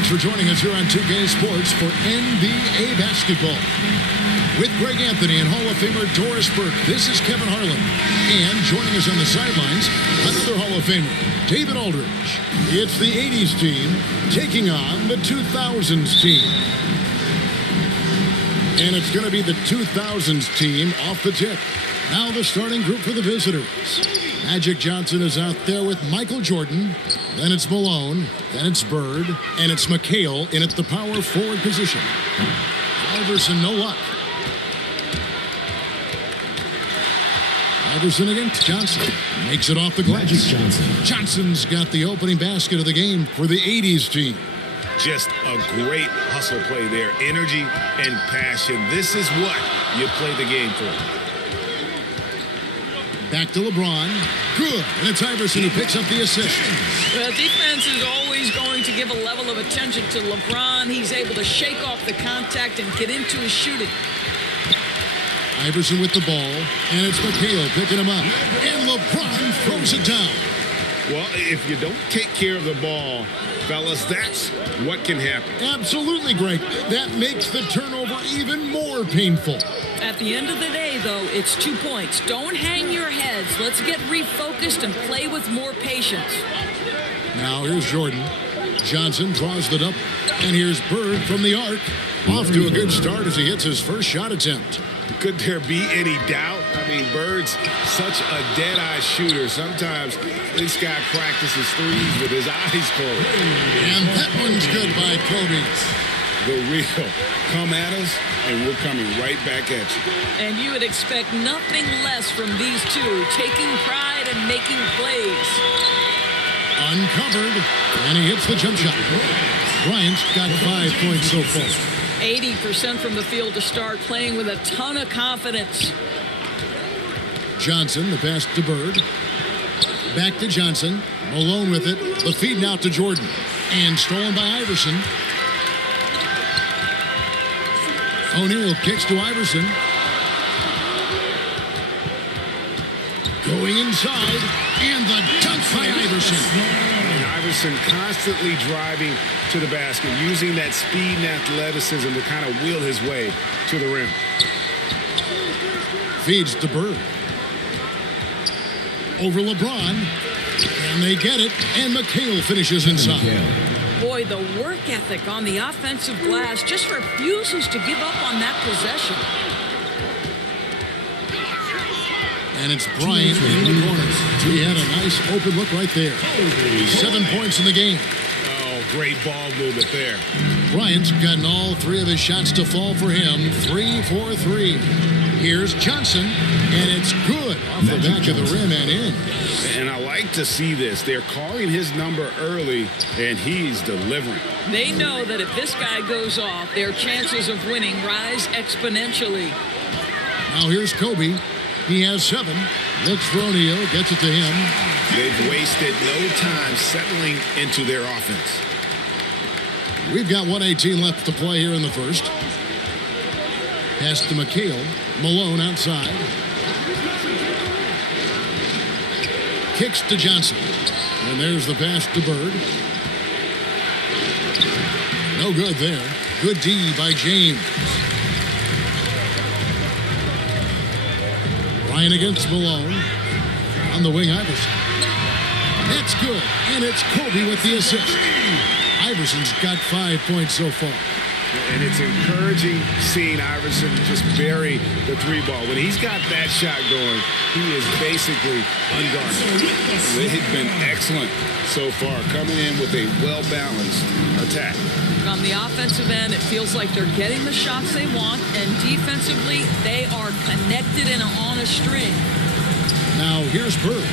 Thanks for joining us here on 2K Sports for NBA basketball. With Greg Anthony and Hall of Famer Doris Burke, this is Kevin Harlan. And joining us on the sidelines, another Hall of Famer, David Aldridge. It's the 80s team taking on the 2000s team. And it's going to be the 2000s team off the tip. Now the starting group for the visitors. Magic Johnson is out there with Michael Jordan. Then it's Malone. Then it's Bird. And it's McHale in at the power forward position. Iverson, no luck. Iverson against Johnson. Makes it off the glass. Magic Johnson. Johnson's got the opening basket of the game for the 80s team. Just a great hustle play there. Energy and passion. This is what you play the game for. Back to LeBron. Good. And it's Iverson who picks up the assist. The defense is always going to give a level of attention to LeBron. He's able to shake off the contact and get into his shooting. Iverson with the ball. And it's McHale picking him up. And LeBron throws it down. Well, if you don't take care of the ball, fellas, that's what can happen. Absolutely, Greg. That makes the turnover even more painful. At the end of the day, though, it's 2 points. Don't hang your heads. Let's get refocused and play with more patience. Now here's Jordan. Johnson draws the double. And here's Bird from the arc. Off to a good start as he hits his first shot attempt. Could there be any doubt? I mean, Bird's such a dead-eye shooter. Sometimes this guy practices threes with his eyes closed. And that one's good by Kobe. The real. Come at us, and we're coming right back at you. And you would expect nothing less from these two, taking pride and making plays. Uncovered, and he hits the jump shot. Bryant's got 5 points so far. 80% from the field to start, playing with a ton of confidence. Johnson, the pass to Bird. Back to Johnson. Malone with it. The feed now to Jordan. And stolen by Iverson. O'Neal kicks to Iverson. Going inside. And the dunk by Iverson. And Iverson constantly driving to the basket, using that speed and athleticism to kind of wheel his way to the rim. Feeds to Bird. Over LeBron. And they get it. And McHale finishes inside. Boy, the work ethic on the offensive glass just refuses to give up on that possession. And it's Bryant in the corner. He had a nice open look right there. 7 points in the game. Oh, great ball movement there. Bryant's gotten all three of his shots to fall for him. 3 for 3. Here's Johnson, and it's good off the back of the rim and in. And I like to see this. They're calling his number early, and he's delivering. They know that if this guy goes off, their chances of winning rise exponentially. Now here's Kobe. He has 7. Looks for O'Neal, gets it to him. They've wasted no time settling into their offense. We've got 1:18 left to play here in the first. Pass to McHale. Malone outside. Kicks to Johnson. And there's the pass to Bird. No good there. Good D by James. Ryan against Malone. On the wing, Iverson. That's good. And it's Kobe with the assist. Iverson's got 5 points so far. And it's encouraging seeing Iverson just bury the three ball. When he's got that shot going, he is basically unguarded. They've been excellent so far, coming in with a well-balanced attack. On the offensive end, it feels like they're getting the shots they want, and defensively, they are connected and on a string. Now here's Bird.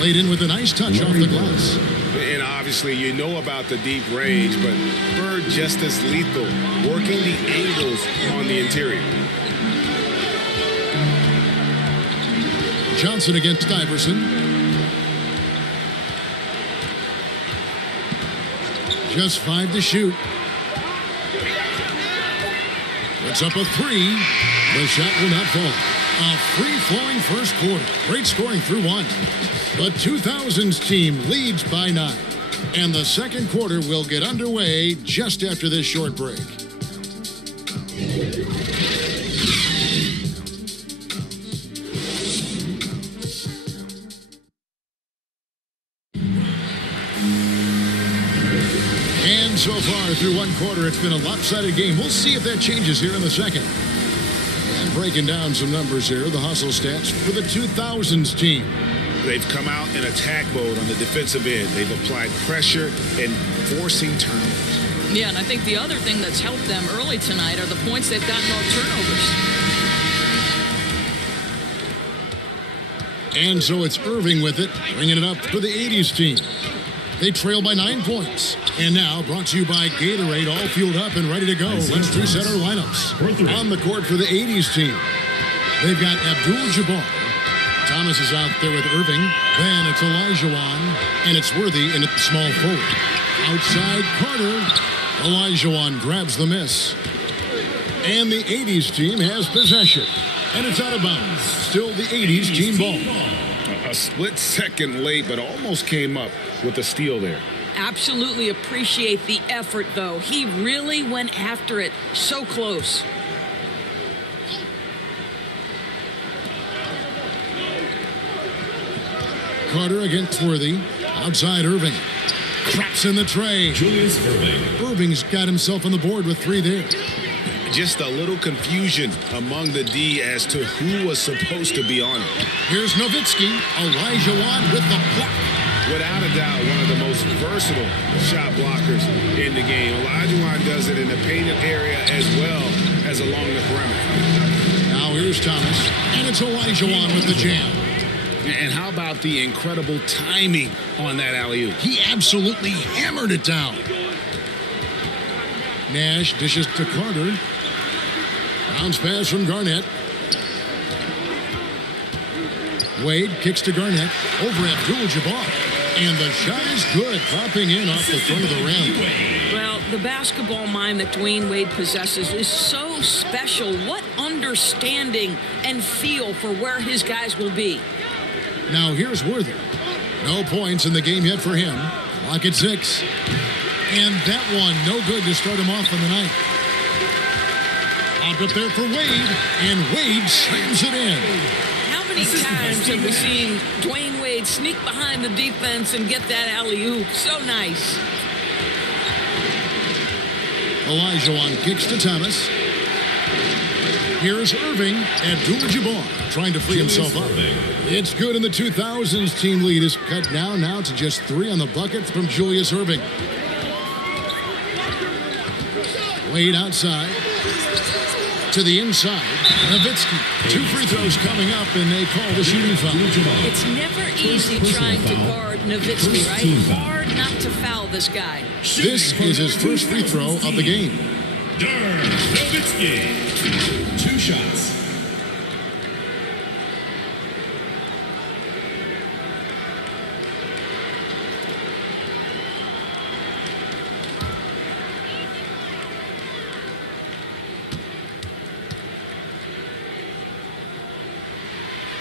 Laid in with a nice touch off the glass. And obviously, you know about the deep range, but Bird just as lethal, working the angles on the interior. Johnson against Iverson. Just 5 to shoot. It's up a 3. The shot will not fall. A free-flowing first quarter. Great scoring through 1. The 2000s team leads by 9. And the second quarter will get underway just after this short break. And so far through one quarter, it's been a lopsided game. We'll see if that changes here in the second. And breaking down some numbers here, the hustle stats for the 2000s team. They've come out in attack mode on the defensive end. They've applied pressure and forcing turnovers. Yeah, and I think the other thing that's helped them early tonight are the points they've gotten off turnovers. And so it's Irving with it, bringing it up for the 80s team. They trail by 9 points. And now, brought to you by Gatorade, all fueled up and ready to go. Let's reset our lineups. On the court for the 80s team, they've got Abdul-Jabbar. Thomas is out there with Irving. Then it's Olajuwon, and it's Worthy in at the small forward. Outside, Carter. Olajuwon grabs the miss. And the 80s team has possession. And it's out of bounds. Still the 80s team ball. A split second late, but almost came up with a steal there. Absolutely appreciate the effort, though. He really went after it. So close. Carter against Worthy. Outside Irving. Traps in the tray. Julius Irving. Irving's got himself on the board with 3 there. Just a little confusion among the D as to who was supposed to be on it. Here's Nowitzki. Olajuwon with the block. Without a doubt, one of the most versatile shot blockers in the game. Olajuwon does it in the painted area as well as along the perimeter. Now here's Thomas. And it's Olajuwon with the jam. And how about the incredible timing on that alley-oop? He absolutely hammered it down. Nash dishes to Carter. Bounce pass from Garnett. Wade kicks to Garnett. Over Abdul-Jabbar. And the shot is good, dropping in off the front of the rim. Well, the basketball mind that Dwayne Wade possesses is so special. What understanding and feel for where his guys will be. Now here's Worthy. No points in the game yet for him. Clock at 6. And that one, no good to start him off on the night. Out up there for Wade, and Wade slams it in. How many times have we seen Dwayne Wade sneak behind the defense and get that alley-oop? So nice. Olajuwon kicks to Thomas. Here's Irving. Abdul-Jabbar trying to free himself up. It's good, and the 2000s team lead is cut down now to just 3 on the bucket from Julius Irving. Wade outside. To the inside. Nowitzki. 2 free throws coming up, and they call the shooting foul. It's never easy trying to guard Nowitzki, right? Hard not to foul this guy. This is his first free throw of the game. Dirk Nowitzki. 2 shots.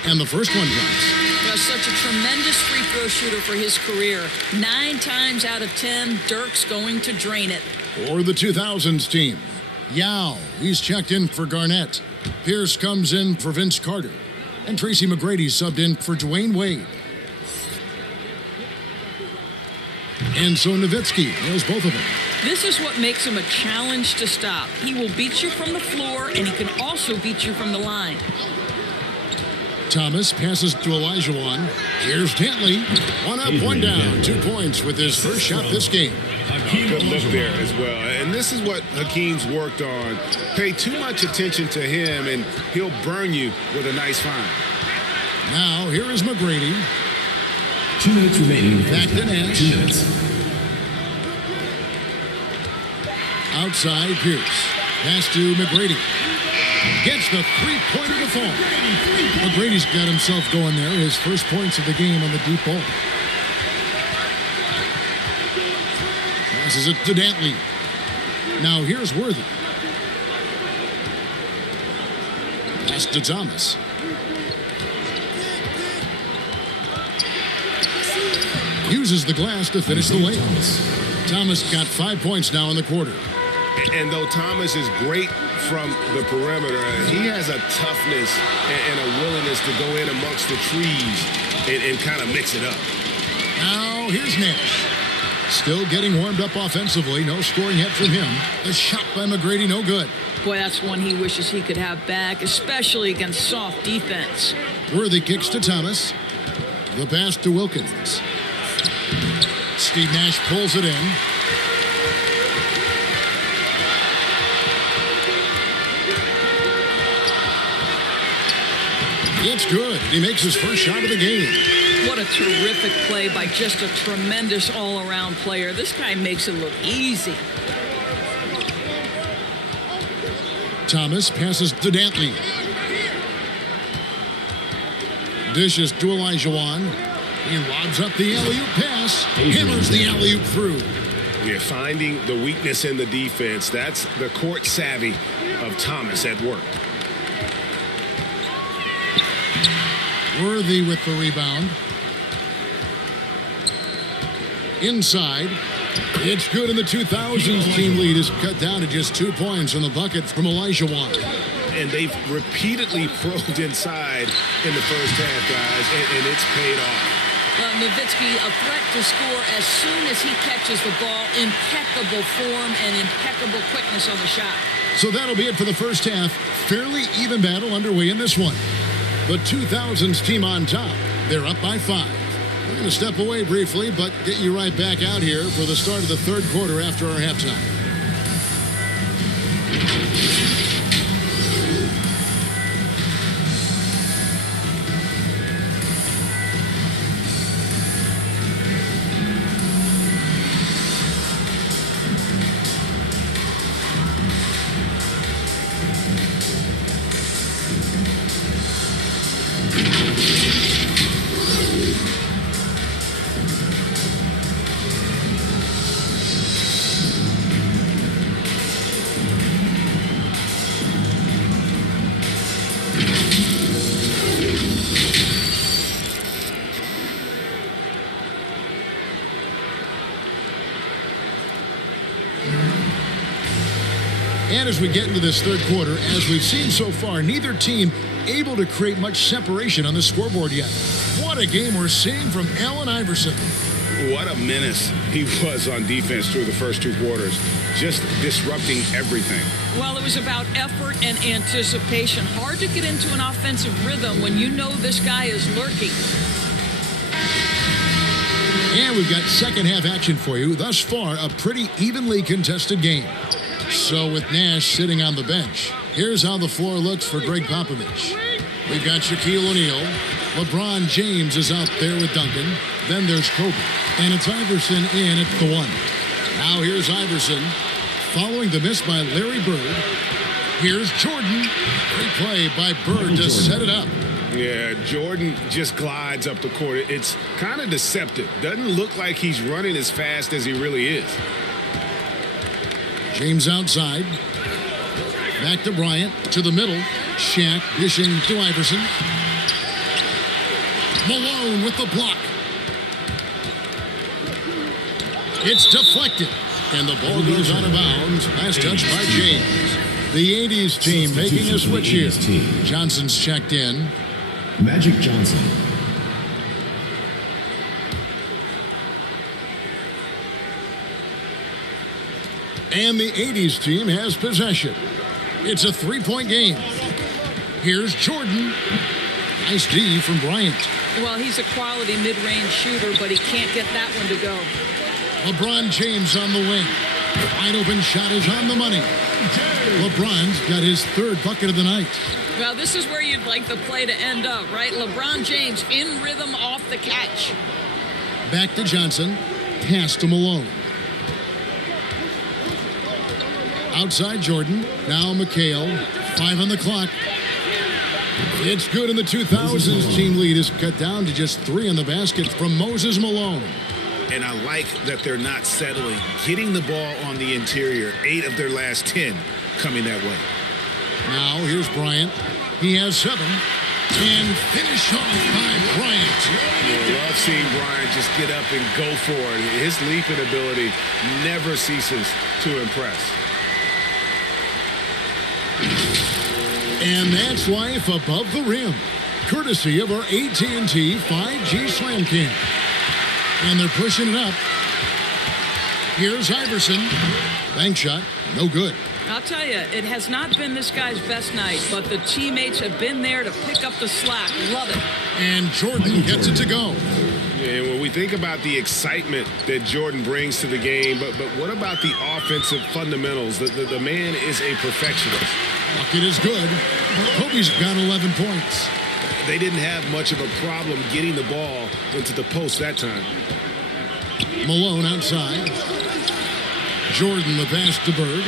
And the first one drops. Well, such a tremendous free throw shooter for his career. 9 times out of 10, Dirk's going to drain it. For the 2000s team, Yao, he's checked in for Garnett. Pierce comes in for Vince Carter. And Tracy McGrady subbed in for Dwayne Wade. And so Nowitzki nails both of them. This is what makes him a challenge to stop. He will beat you from the floor, and he can also beat you from the line. Thomas passes to Olajuwon. Here's Dantley. 1 up, 1 down. 2 points with his first shot this game. Good look there as well. And this is what Hakeem's worked on. Pay too much attention to him, and he'll burn you with a nice find. Now, here is McGrady. 2 minutes remaining. Back to Nash. 2 minutes. Outside, Pierce. Pass to McGrady. Gets the 3-pointer to fall. McGrady's got himself going there. His first points of the game on the deep ball. Passes it to Dantley. Now here's Worthy. Pass to Thomas. uses the glass to finish the layup. Thomas got 5 points now in the quarter. And though Thomas is great from the perimeter, he has a toughness and a willingness to go in amongst the trees and kind of mix it up. Now here's Nash. Still getting warmed up offensively. No scoring yet from him. The shot by McGrady, no good. Boy, that's one he wishes he could have back, especially against soft defense. Worthy kicks to Thomas. The pass to Wilkins. Steve Nash pulls it in. It's good. He makes his first shot of the game. What a terrific play by just a tremendous all-around player. This guy makes it look easy. Thomas passes to Dantley. Dishes to Olajuwon. He lobs up the alley-oop pass. Hammers the alley-oop through. Yeah, finding the weakness in the defense. That's the court savvy of Thomas at work. Worthy with the rebound. Inside. It's good, and the 2000s team lead is cut down to just 2 points on the bucket from Olajuwon. And they've repeatedly probed inside in the first half, guys, and it's paid off. Nowitzki, a threat to score as soon as he catches the ball. Impeccable form and impeccable quickness on the shot. So that'll be it for the first half. Fairly even battle underway in this one. The 2000s team on top. They're up by 5. We're going to step away briefly, but get you right back out here for the start of the third quarter after our halftime. And as we get into this third quarter, as we've seen so far, neither team able to create much separation on the scoreboard yet. What a game we're seeing from Allen Iverson. What a menace he was on defense through the first 2 quarters, just disrupting everything. Well, it was about effort and anticipation. Hard to get into an offensive rhythm when you know this guy is lurking. And we've got second half action for you. Thus far, a pretty evenly contested game. So with Nash sitting on the bench, here's how the floor looks for Greg Popovich. We've got Shaquille O'Neal. LeBron James is out there with Duncan. Then there's Kobe. And it's Iverson in at the 1. Now here's Iverson. Following the miss by Larry Bird. Here's Jordan. Great play by Bird to set it up. Yeah, Jordan just glides up the court. It's kind of deceptive. Doesn't look like he's running as fast as he really is. James outside. Back to Bryant. To the middle. Shaq dishing to Iverson. Malone with the block. It's deflected. And the ball goes out of bounds. Last touch by James. The 80s team making a switch here. Johnson's checked in. Magic Johnson. And the 80s team has possession. It's a 3-point game. Here's Jordan. Nice D from Bryant. Well, he's a quality mid-range shooter, but he can't get that one to go. LeBron James on the wing. Wide open shot is on the money. LeBron's got his 3rd bucket of the night. Well, this is where you'd like the play to end up, right? LeBron James in rhythm off the catch. Back to Johnson. Pass to Malone. Outside Jordan. Now McHale. 5 on the clock. It's good, and the 2000s team lead is cut down to just 3 in the basket from Moses Malone. And I like that they're not settling. Getting the ball on the interior. 8 of their last 10 coming that way. Now here's Bryant. He has 7. And finish off by Bryant. I love seeing Bryant just get up and go for it. His leaping ability never ceases to impress. And that's life above the rim, courtesy of our AT&T 5G Slam Cam. And they're pushing it up. Here's Iverson. Bank shot, no good. I'll tell you, it has not been this guy's best night, but the teammates have been there to pick up the slack. Love it. And Jordan gets it to go. And when we think about the excitement that Jordan brings to the game, but what about the offensive fundamentals? The man is a perfectionist. Bucket is good. Kobe's got 11 points. They didn't have much of a problem getting the ball into the post that time. Malone outside. Jordan the pass to Bird.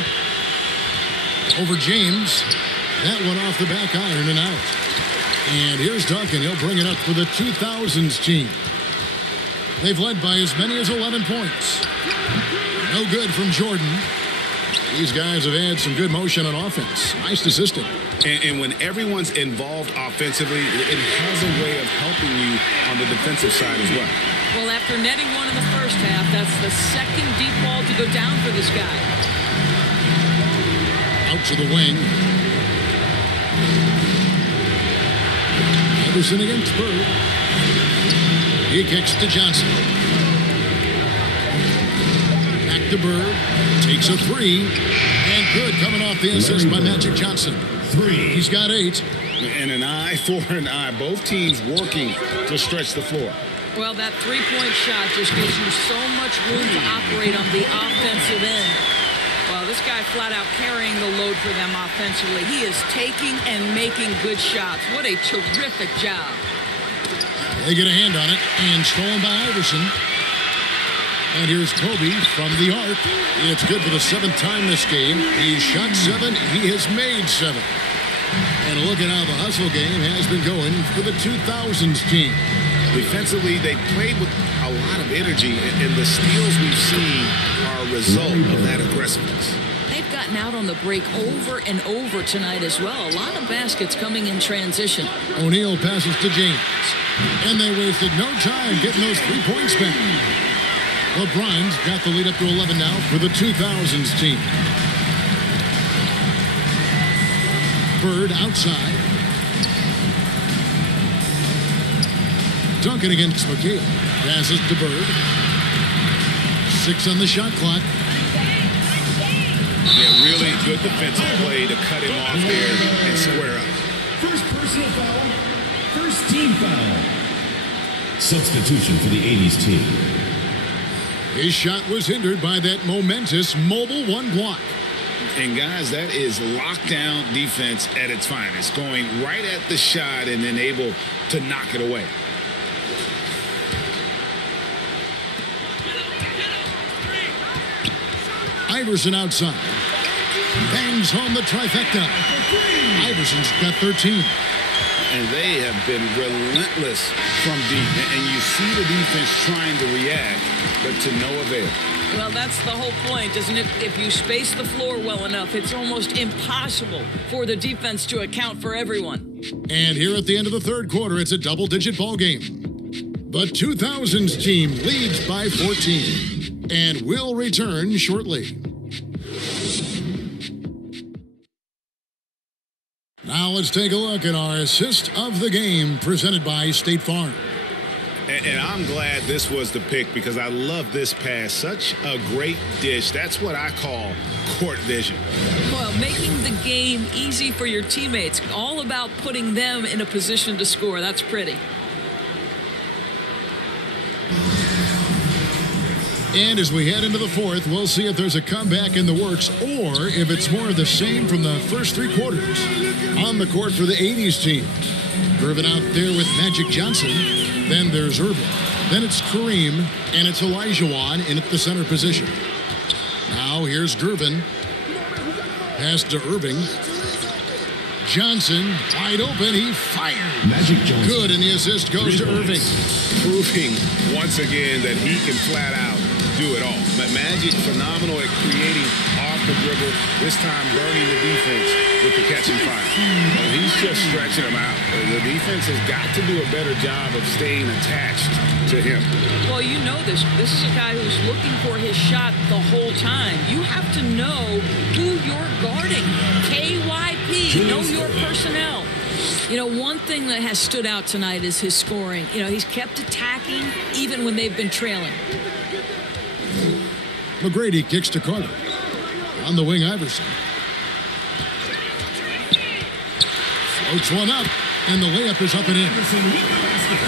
Over James. That one off the back iron and out. And here's Duncan. He'll bring it up for the 2000s team. They've led by as many as 11 points. No good from Jordan. These guys have had some good motion on offense. Nice assisting. And when everyone's involved offensively, it has a way of helping you on the defensive side as well. Well, after netting one in the first half, that's the second deep ball to go down for this guy. Out to the wing. Iverson against Bird. He kicks to Johnson. Back to Bird. Takes a three. And good coming off the assist by Magic Johnson. He's got 8. And an eye for an eye. Both teams working to stretch the floor. Well, that three-point shot just gives you so much room to operate on the offensive end. Well, this guy flat out carrying the load for them offensively. He is taking and making good shots. What a terrific job. They get a hand on it, and stolen by Iverson. And here's Kobe from the arc. It's good for the 7th time this game. He shot 7. He has made 7. And look at how the hustle game has been going for the 2000s team. Defensively, they played with a lot of energy, and the steals we've seen are a result of that aggressiveness. They've gotten out on the break over and over tonight as well. A lot of baskets coming in transition. O'Neal passes to James. And they wasted no time getting those 3 points back. LeBron's got the lead up to 11 now for the 2000s team. Bird outside. Duncan against McHale. Passes to Bird. 6 on the shot clock. Yeah, really good defensive play to cut him off there and square up. First personal foul. First team foul. Substitution for the 80s team. His shot was hindered by that momentous mobile 1 block. And guys, that is lockdown defense at its finest. Going right at the shot and then able to knock it away. Iverson outside. Bangs home the trifecta. Iverson's got 13. And they have been relentless from deep. And you see the defense trying to react, but to no avail. Well, that's the whole point, isn't it? If you space the floor well enough, it's almost impossible for the defense to account for everyone. And here at the end of the 3rd quarter, it's a double-digit ball game. The 2000s team leads by 14 and will return shortly. Now let's take a look at our assist of the game presented by State Farm. And I'm glad this was the pick because I love this pass. Such a great dish. That's what I call court vision. Well, making the game easy for your teammates. All about putting them in a position to score. That's pretty. And as we head into the 4th, we'll see if there's a comeback in the works or if it's more of the same from the first 3 quarters. On the court for the 80s team. Irvin out there with Magic Johnson. Then there's Irvin. Then it's Kareem. And it's Olajuwon in at the center position. Now here's Gervin. Pass to Irving. Johnson wide open. He fired. Magic Johnson. Good, and the assist goes to Irving. Proving once again that he can flat out do it all. But Magic phenomenal at creating the dribble, this time burning the defense with the catch and fire. And he's just stretching them out. The defense has got to do a better job of staying attached to him. Well, you know this. This is a guy who's looking for his shot the whole time. You have to know who you're guarding. KYP, know your personnel. You know, one thing that has stood out tonight is his scoring. You know, he's kept attacking even when they've been trailing. McGrady kicks to Carter. On the wing, Iverson. Floats one up, and the layup is up and in.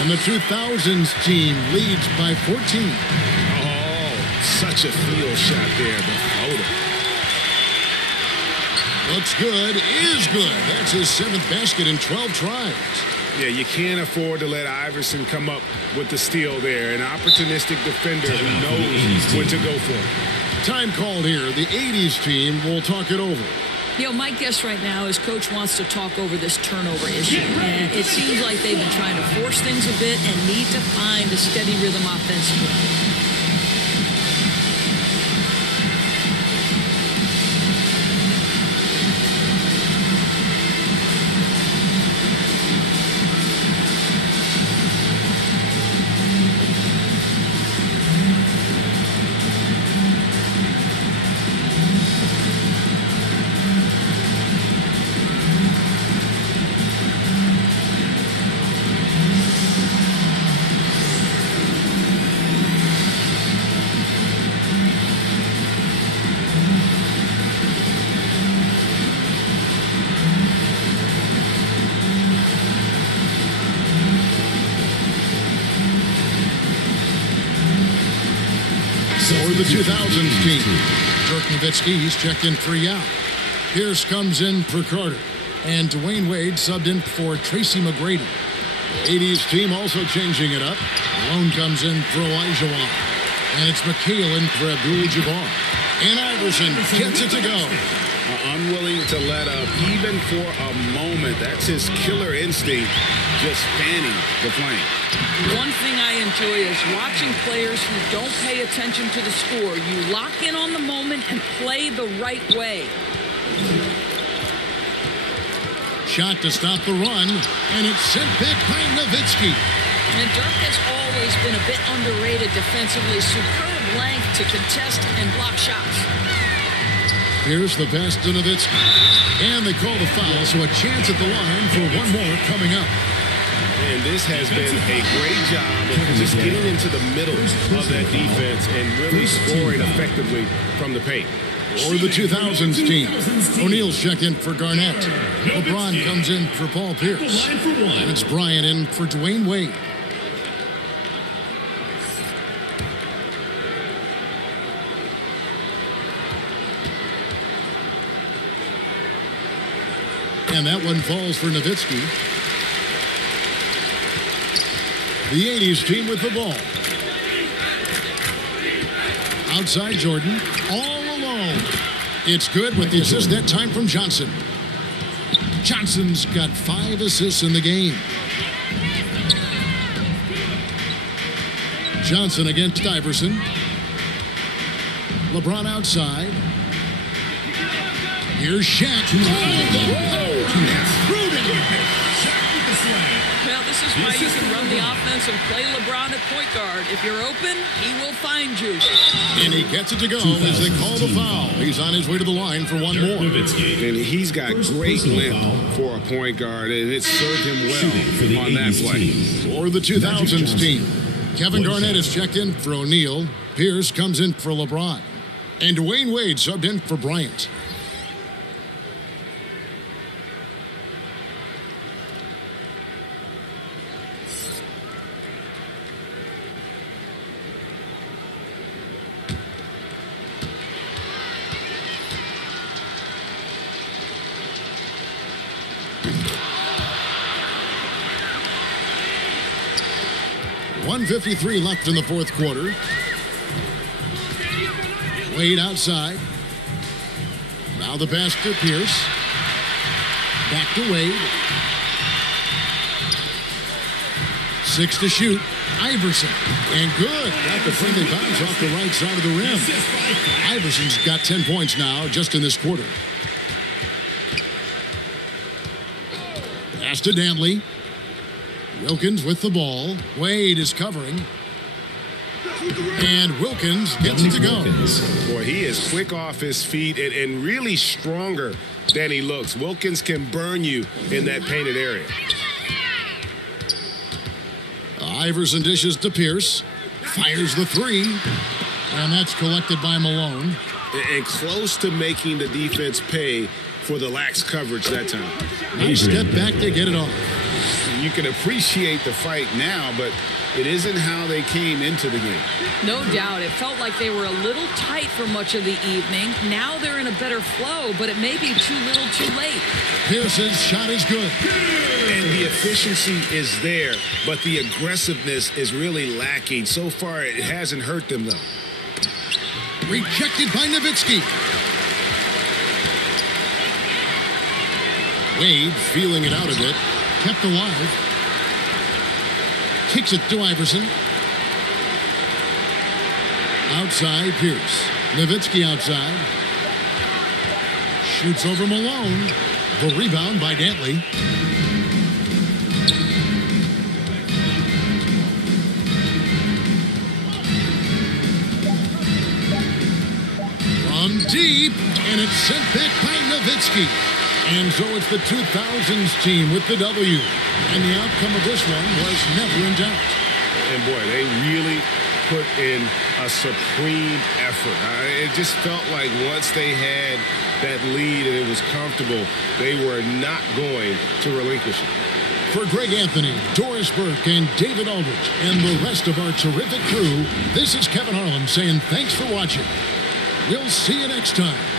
And the 2000s team leads by 14. Oh, such a field shot there, the floater. Looks good, is good. That's his 7th basket in 12 tries. Yeah, you can't afford to let Iverson come up with the steal there. An opportunistic defender who knows when to go for it. Time called here. The 80s team will talk it over. You know, my guess right now is Coach wants to talk over this turnover issue. And it seems like they've been trying to force things a bit and need to find a steady rhythm offensively. For the 2000s team, Dirk Nowitzki, he's checked in for Yao. Pierce comes in for Carter. And Dwayne Wade subbed in for Tracy McGrady. The 80s team also changing it up. Malone comes in for Olajuwon. And it's McHale in for Abdul-Jabbar. And Iverson gets it to go. Unwilling to let up, even for a moment. That's his killer instinct, just fanning the flame. One thing I enjoy is watching players who don't pay attention to the score. You lock in on the moment and play the right way. Shot to stop the run, and it's sent back by Nowitzki. And Dirk has always been a bit underrated defensively. Superb length to contest and block shots. Here's the pass to Nowitzki. And they call the foul, so a chance at the line for one more coming up. And this has been a great job of just getting into the middle of that defense and really scoring effectively from the paint. For the 2000s team, O'Neal's checked in for Garnett. LeBron comes in for Paul Pierce. And it's Bryant in for Dwayne Wade. And that one falls for Nowitzki. The 80s team with the ball. Outside Jordan, all alone. It's good with the assist that time from Johnson. Johnson's got 5 assists in the game. Johnson against Iverson. LeBron outside. Here's Shaq. Well, this is why you can run the offense and play LeBron at point guard. If you're open, he will find you. And he gets it to go as they call the foul. He's on his way to the line for one more. And he's got great length for a point guard, and it served him well on that play. For the 2000s team, Kevin Garnett is checked in for O'Neal. Pierce comes in for LeBron. And Dwayne Wade subbed in for Bryant. .153 left in the fourth quarter. Wade outside. Now the pass to Pierce. Back to Wade. 6 to shoot. Iverson. And good. Got the friendly bounce off the right side of the rim. Iverson's got 10 points now just in this quarter. Pass to Dantley. Wilkins with the ball. Wade is covering. And Wilkins gets it to go. Boy, he is quick off his feet and really stronger than he looks. Wilkins can burn you in that painted area. Iverson dishes to Pierce. Fires the three. And that's collected by Malone. And close to making the defense pay for the lax coverage that time. Nice step back to get it off. You can appreciate the fight now, but it isn't how they came into the game. No doubt. It felt like they were a little tight for much of the evening. Now they're in a better flow, but it may be too little too late. Pierce's shot is good. And the efficiency is there, but the aggressiveness is really lacking. So far, it hasn't hurt them, though. Rejected by Nowitzki. Wade feeling it out a bit. Kept alive. Kicks it to Iverson. Outside, Pierce. Nowitzki outside. Shoots over Malone. The rebound by Dantley. From deep, and it's sent back by Nowitzki. And so it's the 2000s team with the W. And the outcome of this one was never in doubt. And boy, they really put in a supreme effort. It just felt like once they had that lead and it was comfortable, they were not going to relinquish it. For Greg Anthony, Doris Burke, and David Aldridge, and the rest of our terrific crew, this is Kevin Harlan saying thanks for watching. We'll see you next time.